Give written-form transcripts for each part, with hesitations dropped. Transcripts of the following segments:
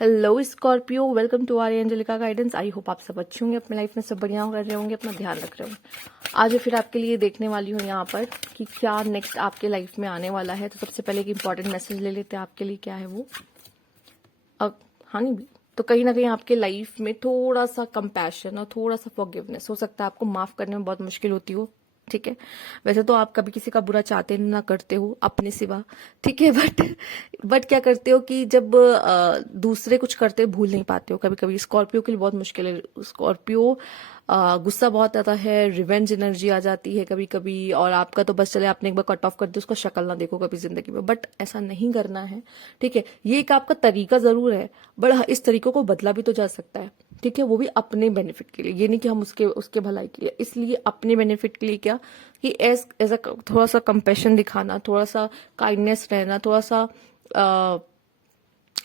Hello Scorpio, welcome to our Angelica guidance. I hope आप सब अच्छे होंगे, अपने लाइफ में सब बढ़िया कर रहे होंगे, अपना ध्यान रख रहे होंगे। आज फिर आपके लिए देखने वाली हूँ यहाँ पर कि क्या नेक्स्ट आपके लाइफ में आने वाला है। तो सबसे पहले एक इंपॉर्टेंट मैसेज ले लेते हैं आपके लिए। क्या है वो? हाँ नहीं, तो कहीं ना कहीं आपके लाइफ में थोड़ा सा कंपैशन और थोड़ा सा फॉरगिवनेस हो सकता है। आपको माफ करने में बहुत मुश्किल होती हो, ठीक है। वैसे तो आप कभी किसी का बुरा चाहते ना करते हो अपने सिवा, ठीक है। बट क्या करते हो कि जब दूसरे कुछ करते हो भूल नहीं पाते हो। कभी कभी स्कॉर्पियो के लिए बहुत मुश्किल है। स्कॉर्पियो गुस्सा बहुत आता है, रिवेंज एनर्जी आ जाती है कभी कभी, और आपका तो बस चले आपने एक बार कट ऑफ कर दिया, उसको शक्ल ना देखो कभी जिंदगी में। बट ऐसा नहीं करना है, ठीक है। ये एक आपका तरीका जरूर है, बट इस तरीकों को बदला भी तो जा सकता है, ठीक है। वो भी अपने बेनिफिट के लिए, ये नहीं कि हम उसके उसके भलाई के लिए। इसलिए अपने बेनिफिट के लिए क्या कि एज थोड़ा सा कंपेशन दिखाना, थोड़ा सा काइंडनेस रहना, थोड़ा सा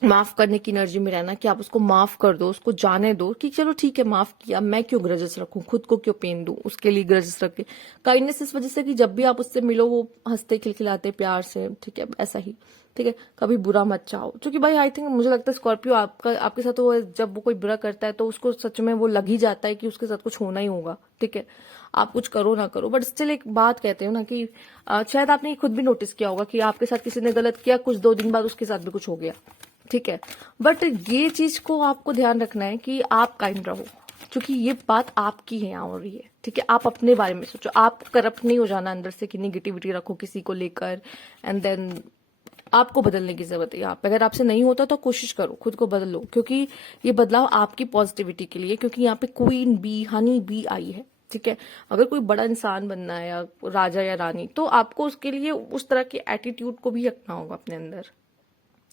माफ करने की एनर्जी में रहना कि आप उसको माफ कर दो, उसको जाने दो कि चलो ठीक है माफ किया, मैं क्यों ग्रजेस रखूं, खुद को क्यों पेन दूं, उसके लिए ग्रजेस रख के। काइंडनेस इस वजह से कि जब भी आप उससे मिलो वो हंसते खिलखिलाते प्यार से, ठीक है, ऐसा ही, ठीक है। कभी बुरा मत चाहो, क्योंकि भाई आई थिंक मुझे लगता है स्कॉर्पियो आपके साथ वो जब वो कोई बुरा करता है तो उसको सच में वो लग ही जाता है कि उसके साथ कुछ होना ही होगा, ठीक है। आप कुछ करो ना करो, बट स्टिल एक बात कहते हो ना कि शायद आपने खुद भी नोटिस किया होगा कि आपके साथ किसी ने गलत किया, कुछ 2 दिन बाद उसके साथ भी कुछ हो गया, ठीक है। बट ये चीज को आपको ध्यान रखना है कि आप काइंड रहो, क्योंकि ये बात आपकी है यहाँ हो रही है, ठीक है। आप अपने बारे में सोचो, आप करप्ट नहीं हो जाना अंदर से कि निगेटिविटी रखो किसी को लेकर, एंड देन आपको बदलने की जरूरत है यहाँ पे। अगर आपसे नहीं होता तो कोशिश करो, खुद को बदलो, क्योंकि ये बदलाव आपकी पॉजिटिविटी के लिए, क्योंकि यहाँ पे क्वीन बी, हनी बी आई है, ठीक है। अगर कोई बड़ा इंसान बनना है या राजा या रानी, तो आपको उसके लिए उस तरह के एटीट्यूड को भी रखना होगा अपने अंदर।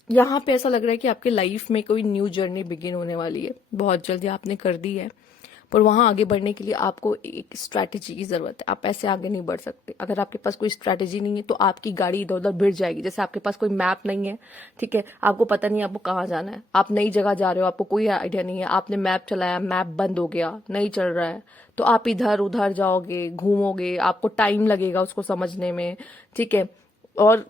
यहाँ पे ऐसा लग रहा है कि आपके लाइफ में कोई न्यू जर्नी बिगिन होने वाली है, बहुत जल्दी आपने कर दी है, पर वहां आगे बढ़ने के लिए आपको एक स्ट्रैटेजी की जरूरत है। आप ऐसे आगे नहीं बढ़ सकते। अगर आपके पास कोई स्ट्रैटेजी नहीं है तो आपकी गाड़ी इधर उधर भिड़ जाएगी। जैसे आपके पास कोई मैप नहीं है, ठीक है, आपको पता नहीं आपको कहाँ जाना है, आप नई जगह जा रहे हो, आपको कोई आइडिया नहीं है, आपने मैप चलाया, मैप बंद हो गया, नहीं चल रहा है, तो आप इधर उधर जाओगे, घूमोगे, आपको टाइम लगेगा उसको समझने में, ठीक है। और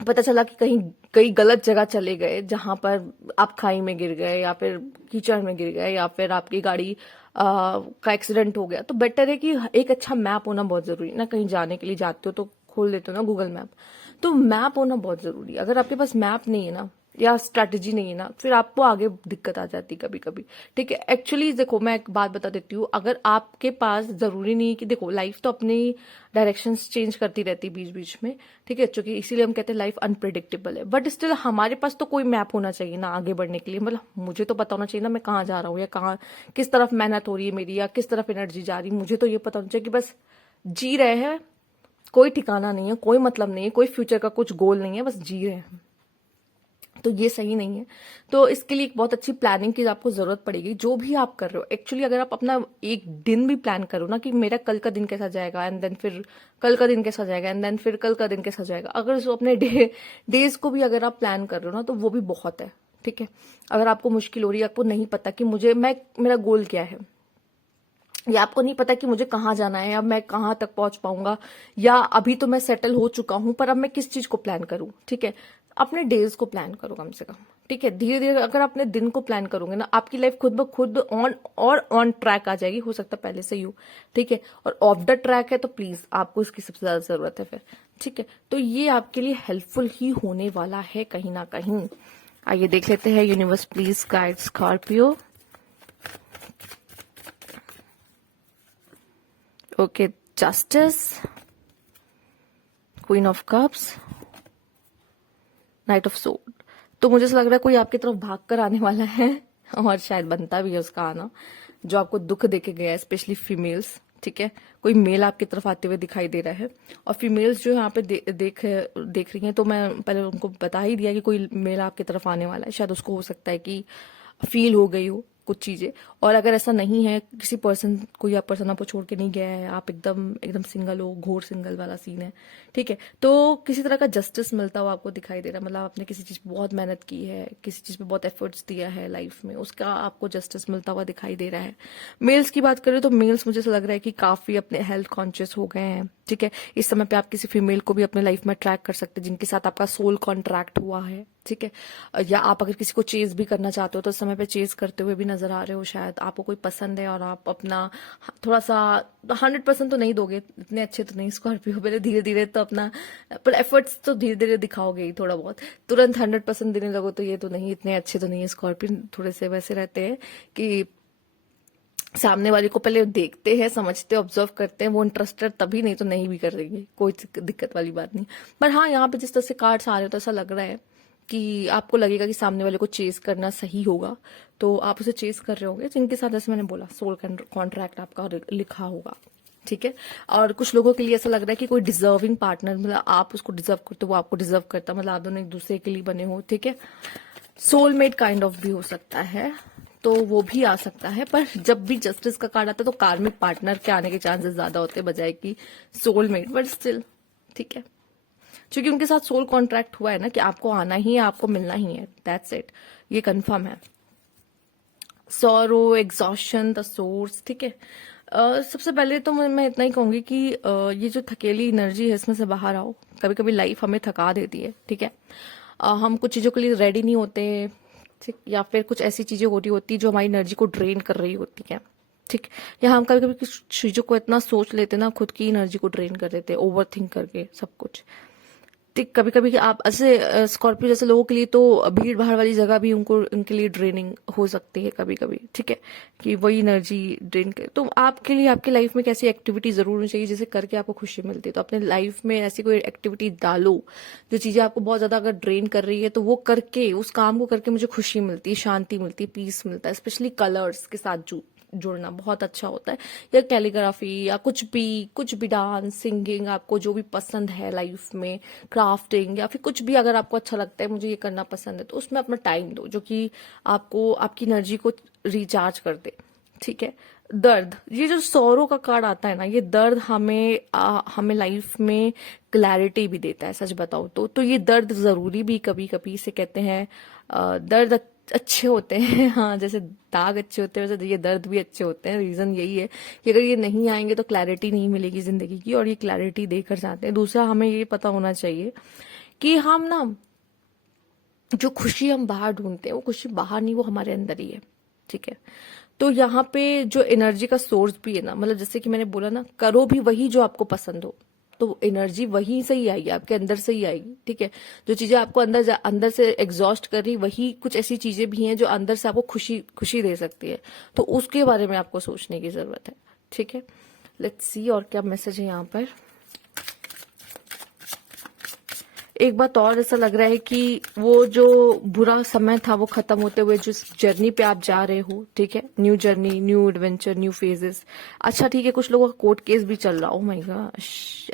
पता चला कि कहीं कई गलत जगह चले गए, जहां पर आप खाई में गिर गए या फिर कीचड़ में गिर गए या फिर आपकी गाड़ी का एक्सीडेंट हो गया। तो बेटर है कि एक अच्छा मैप होना बहुत जरूरी है ना। कहीं जाने के लिए जाते हो तो खोल देते हो ना गूगल मैप, तो मैप होना बहुत जरूरी है। अगर आपके पास मैप नहीं है ना या स्ट्रैटेजी नहीं है ना, फिर आपको आगे दिक्कत आ जाती है कभी कभी, ठीक है। एक्चुअली देखो, मैं एक बात बता देती हूँ, अगर आपके पास जरूरी नहीं कि, देखो लाइफ तो अपनी डायरेक्शंस चेंज करती रहती है बीच बीच में, ठीक है, क्योंकि इसीलिए हम कहते हैं लाइफ अनप्रिडिक्टेबल है। बट स्टिल हमारे पास तो कोई मैप होना चाहिए ना आगे बढ़ने के लिए। मतलब मुझे तो पता होना चाहिए ना मैं कहाँ जा रहा हूँ, या कहाँ किस तरफ मेहनत हो रही है मेरी, या किस तरफ एनर्जी जा रही है। मुझे तो ये पता होना चाहिए कि बस जी रहे हैं, कोई ठिकाना नहीं है, कोई मतलब नहीं है, कोई फ्यूचर का कुछ गोल नहीं है, बस जी रहे हैं। तो ये सही नहीं है। तो इसके लिए एक बहुत अच्छी प्लानिंग की आपको जरूरत पड़ेगी, जो भी आप कर रहे हो। एक्चुअली अगर आप अपना एक दिन भी प्लान करो ना कि मेरा कल का दिन कैसा जाएगा, एंड देन फिर कल का दिन कैसा जाएगा, एंड देन फिर कल का दिन कैसा जाएगा, अगर जो अपने डेज को भी अगर आप प्लान कर रहे हो ना, तो वो भी बहुत है, ठीक है। अगर आपको मुश्किल हो रही है, आपको नहीं पता कि मेरा गोल क्या है, या आपको नहीं पता कि मुझे कहाँ जाना है, या मैं कहाँ तक पहुंच पाऊंगा, या अभी तो मैं सेटल हो चुका हूं पर अब मैं किस चीज को प्लान करूं, ठीक है। अपने डेज को प्लान करो कम से कम, ठीक है। धीरे धीरे अगर अपने दिन को प्लान करोगे ना, आपकी लाइफ खुद ब खुद ऑन ट्रैक आ जाएगी। हो सकता है पहले से ही हो, ठीक है। और ऑफ द ट्रैक है तो प्लीज आपको इसकी सबसे ज्यादा जरूरत है फिर, ठीक है। तो ये आपके लिए हेल्पफुल ही होने वाला है कहीं ना कहीं। आइए देख लेते हैं, universe please guide Scorpio. Okay, justice, queen of cups, night of सोड। तो मुझे ऐसा लग रहा है कोई आपकी तरफ भाग कर आने वाला है, और शायद बनता भी है उसका आना, जो आपको दुख देके गया है, स्पेशली फीमेल्स, ठीक है। कोई मेल आपकी तरफ आते हुए दिखाई दे रहा है, और फीमेल्स जो यहाँ पे देख रही हैं, तो मैं पहले उनको बता ही दिया कि कोई मेल आपकी तरफ आने वाला है। शायद उसको हो सकता है कि फील हो गई हो, कुछ चीजें। और अगर ऐसा नहीं है, किसी पर्सन, कोई आप पर्सन आपको छोड़ के नहीं गया है, आप एकदम एकदम सिंगल हो, घोर सिंगल वाला सीन है, ठीक है, तो किसी तरह का जस्टिस मिलता हुआ आपको दिखाई दे रहा है। मतलब आपने किसी चीज पे बहुत मेहनत की है, किसी चीज पे बहुत एफर्ट्स दिया है लाइफ में, उसका आपको जस्टिस मिलता हुआ दिखाई दे रहा है। मेल्स की बात करें तो मेल्स मुझे ऐसा लग रहा है कि काफी अपने हेल्थ कॉन्शियस हो गए हैं, ठीक है। इस समय पे आप किसी फीमेल को भी अपने लाइफ में ट्रैक कर सकते हैं जिनके साथ आपका सोल कॉन्ट्रैक्ट हुआ है, ठीक है। या आप अगर किसी को चेज भी करना चाहते हो तो उस समय पे चेज करते हुए भी नजर आ रहे हो। शायद आपको कोई पसंद है और आप अपना थोड़ा सा 100% तो नहीं दोगे, इतने अच्छे तो नहीं स्कॉर्पियो, पहले धीरे धीरे तो अपना, पर एफर्ट्स तो धीरे धीरे दिखाओगे ही थोड़ा बहुत। तुरंत 100% देने लगो तो ये तो नहीं, इतने अच्छे तो नहीं है स्कॉर्पियो, थोड़े से वैसे रहते हैं कि सामने वाले को पहले देखते हैं, समझते हैं, ऑब्जर्व करते हैं, वो इंटरेस्टेड तभी, नहीं तो नहीं भी कर देंगे, कोई दिक्कत वाली बात नहीं। पर हाँ, यहाँ पे जिस तरह से कार्ड्स आ रहे हो तो ऐसा लग रहा है कि आपको लगेगा कि सामने वाले को चेज करना सही होगा, तो आप उसे चेज कर रहे होंगे जिनके साथ, जैसे मैंने बोला, सोल कॉन्ट्रैक्ट आपका लिखा होगा, ठीक है। और कुछ लोगों के लिए ऐसा लग रहा है कि कोई डिजर्विंग पार्टनर, मतलब आप उसको डिजर्व करते हो, वो आपको डिजर्व करता है, मतलब आप दोनों एक दूसरे के लिए बने हो, ठीक है। सोलमेट काइंड ऑफ भी हो सकता है, तो वो भी आ सकता है। पर जब भी जस्टिस का कार्ड आता है तो कार्मिक पार्टनर के आने के चांसेस ज्यादा होते हैं बजाय कि सोलमेट, बट स्टिल ठीक है, क्योंकि उनके साथ सोल कॉन्ट्रैक्ट हुआ है ना कि आपको आना ही है, आपको मिलना ही है, दैट्स इट, ये कंफर्म है। सॉरो, एग्जॉशन, द सोर्स, ठीक है। सबसे पहले तो मैं इतना ही कहूंगी कि ये जो थकेली एनर्जी है इसमें से बाहर आओ। कभी कभी लाइफ हमें थका देती है, ठीक है। हम कुछ चीजों के लिए रेडी नहीं होते, ठीक, या फिर कुछ ऐसी चीजें हो रही होती जो हमारी एनर्जी को ड्रेन कर रही होती है, ठीक। या हम कभी कभी कुछ चीजों को इतना सोच लेते ना, खुद की एनर्जी को ड्रेन कर देते, ओवर थिंक करके सब कुछ, ठीक। कभी कभी आप ऐसे स्कॉर्पियो जैसे लोगों के लिए तो भीड़ भाड़ वाली जगह भी उनको, उनके लिए ड्रेनिंग हो सकती है कभी कभी, ठीक है, कि वही एनर्जी ड्रेन करे। तो आपके लिए आपकी लाइफ में कैसी एक्टिविटी जरूर होनी चाहिए जिसे करके आपको खुशी मिलती है। तो अपने लाइफ में ऐसी कोई एक्टिविटी डालो जो चीजें आपको बहुत ज्यादा अगर ड्रेन कर रही है, तो वो करके, उस काम को करके मुझे खुशी मिलती है, शांति मिलती है, पीस मिलता है। स्पेशली कलर्स के साथ जुड़ना बहुत अच्छा होता है, या कैलीग्राफी, या कुछ भी डांस, सिंगिंग, आपको जो भी पसंद है लाइफ में, क्राफ्टिंग, या फिर कुछ भी अगर आपको अच्छा लगता है, मुझे ये करना पसंद है, तो उसमें अपना टाइम दो जो कि आपको आपकी एनर्जी को रिचार्ज कर दे, ठीक है। दर्द, ये जो सौरों का कार्ड आता है ना, ये दर्द हमें लाइफ में क्लैरिटी भी देता है, सच बताओ तो ये दर्द जरूरी भी कभी कभी, इसे कहते हैं दर्द अच्छे होते हैं, हाँ, जैसे दाग अच्छे होते हैं वैसे ये दर्द भी अच्छे होते हैं। रीजन यही है कि अगर ये नहीं आएंगे तो क्लैरिटी नहीं मिलेगी जिंदगी की, और ये क्लैरिटी देकर जाते हैं। दूसरा, हमें ये पता होना चाहिए कि हम ना, जो खुशी हम बाहर ढूंढते हैं वो खुशी बाहर नहीं, वो हमारे अंदर ही है, ठीक है। तो यहाँ पे जो एनर्जी का सोर्स भी है ना, मतलब जैसे कि मैंने बोला ना, करो भी वही जो आपको पसंद हो, तो एनर्जी वहीं से ही आएगी, आपके अंदर से ही आएगी, ठीक है। जो चीजें आपको अंदर से एग्जॉस्ट कर रही, वही कुछ ऐसी चीजें भी हैं जो अंदर से आपको खुशी खुशी दे सकती है, तो उसके बारे में आपको सोचने की जरूरत है, ठीक है। लेट्स सी और क्या मैसेज है यहाँ पर। एक बात और, ऐसा लग रहा है कि वो जो बुरा समय था वो खत्म होते हुए जिस जर्नी पे आप जा रहे हो, ठीक है, new journey, new adventure, new phases. अच्छा ठीक है, कुछ लोगों का कोर्ट केस भी चल रहा, ओ माय गॉश,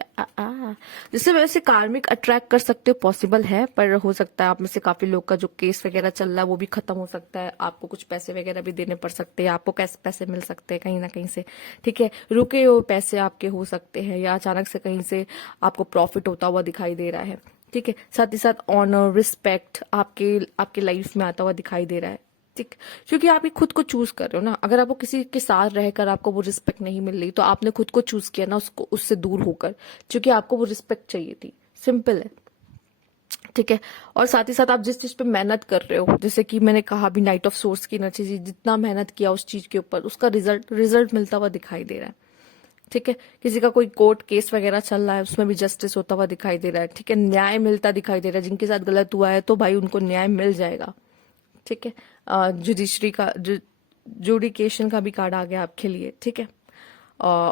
जिससे वैसे कार्मिक अट्रैक्ट कर सकते हो, पॉसिबल है, पर हो सकता है आप में से काफी लोग का जो केस वगैरह चल रहा है वो भी खत्म हो सकता है, आपको कुछ पैसे वगैरह भी देने पड़ सकते हैं, आपको कैसे पैसे मिल सकते हैं कहीं ना कहीं से, ठीक है। रुके हुए पैसे आपके हो सकते हैं, या अचानक से कहीं से आपको प्रॉफिट होता हुआ दिखाई दे रहा है, ठीक है। साथ ही साथ ऑनर, रिस्पेक्ट आपके आपके लाइफ में आता हुआ दिखाई दे रहा है, ठीक, क्योंकि आप ये खुद को चूज कर रहे हो ना। अगर आपको किसी के साथ रहकर आपको वो रिस्पेक्ट नहीं मिल रही, तो आपने खुद को चूज किया ना उसको, उससे दूर होकर, क्योंकि आपको वो रिस्पेक्ट चाहिए थी, सिंपल है, ठीक है। और साथ ही साथ आप जिस चीज पे मेहनत कर रहे हो, जैसे कि मैंने कहा भी, नाइट ऑफ सोर्स की एनर्जी, जितना मेहनत किया उस चीज के ऊपर, उसका रिजल्ट मिलता हुआ दिखाई दे रहा है, ठीक है। किसी का कोई कोर्ट केस वगैरह चल रहा है, उसमें भी जस्टिस होता हुआ दिखाई दे रहा है, ठीक है। न्याय मिलता दिखाई दे रहा है, जिनके साथ गलत हुआ है तो भाई उनको न्याय मिल जाएगा, ठीक है। जुडिशरी का जुडिकेशन का भी कार्ड आ गया आपके लिए, ठीक है।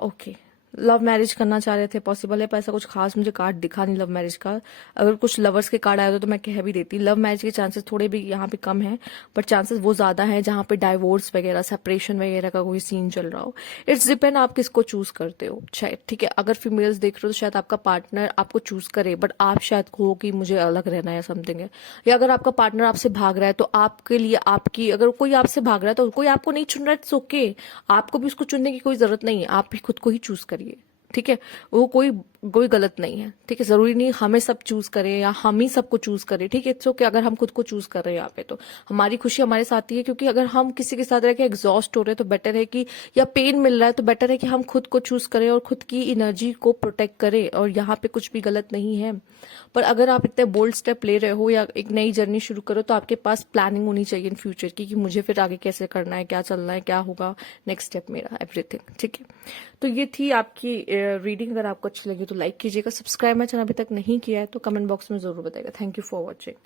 ओके, लव मैरिज करना चाह रहे थे, पॉसिबल है, पर ऐसा कुछ खास मुझे कार्ड दिखा नहीं लव मैरिज का। अगर कुछ लवर्स के कार्ड आए होते तो मैं कह भी देती। लव मैरिज के चांसेस थोड़े भी यहाँ पे कम है, बट चांसेस वो ज्यादा है जहाँ पे डाइवोर्स वगैरह, सेपरेशन वगैरह का कोई सीन चल रहा हो। इट्स डिपेंड आप किसको चूज करते हो। शायद ठीक है, अगर फीमेल्स देख रहे हो तो शायद आपका पार्टनर आपको चूज करे, बट आप शायद कहो कि मुझे अलग रहना है या समथिंग है। या अगर आपका पार्टनर आपसे भाग रहा है तो आपके लिए आपकी, अगर कोई आपसे भाग रहा है तो कोई आपको नहीं चुन रहा है, इट्स ओके। आपको भी उसको चुनने की कोई जरूरत नहीं है, आप भी खुद को ही चूज करिए। ठीक है, वो कोई कोई गलत नहीं है। ठीक है, जरूरी नहीं हमें सब चूज करें या हम ही सबको चूज करें। ठीक है, इट्स ओके अगर हम खुद को चूज कर रहे हैं यहाँ पे, तो हमारी खुशी हमारे साथ ही है। क्योंकि अगर हम किसी के साथ रह के एग्जॉस्ट हो रहे हैं तो बेटर है कि, या पेन मिल रहा है तो बेटर है कि हम खुद को चूज करें और खुद की एनर्जी को प्रोटेक्ट करें। और यहाँ पे कुछ भी गलत नहीं है। पर अगर आप इतने बोल्ड स्टेप ले रहे हो या एक नई जर्नी शुरू करो, तो आपके पास प्लानिंग होनी चाहिए इन फ्यूचर की, कि मुझे फिर आगे कैसे करना है, क्या चलना है, क्या होगा नेक्स्ट स्टेप मेरा, एवरीथिंग। ठीक है, तो ये थी आपकी रीडिंग। अगर आपको अच्छी लगी तो लाइक कीजिएगा, सब्सक्राइब मेरा चैनल अभी तक नहीं किया है तो कमेंट बॉक्स में जरूर बताइएगा। Thank you for watching.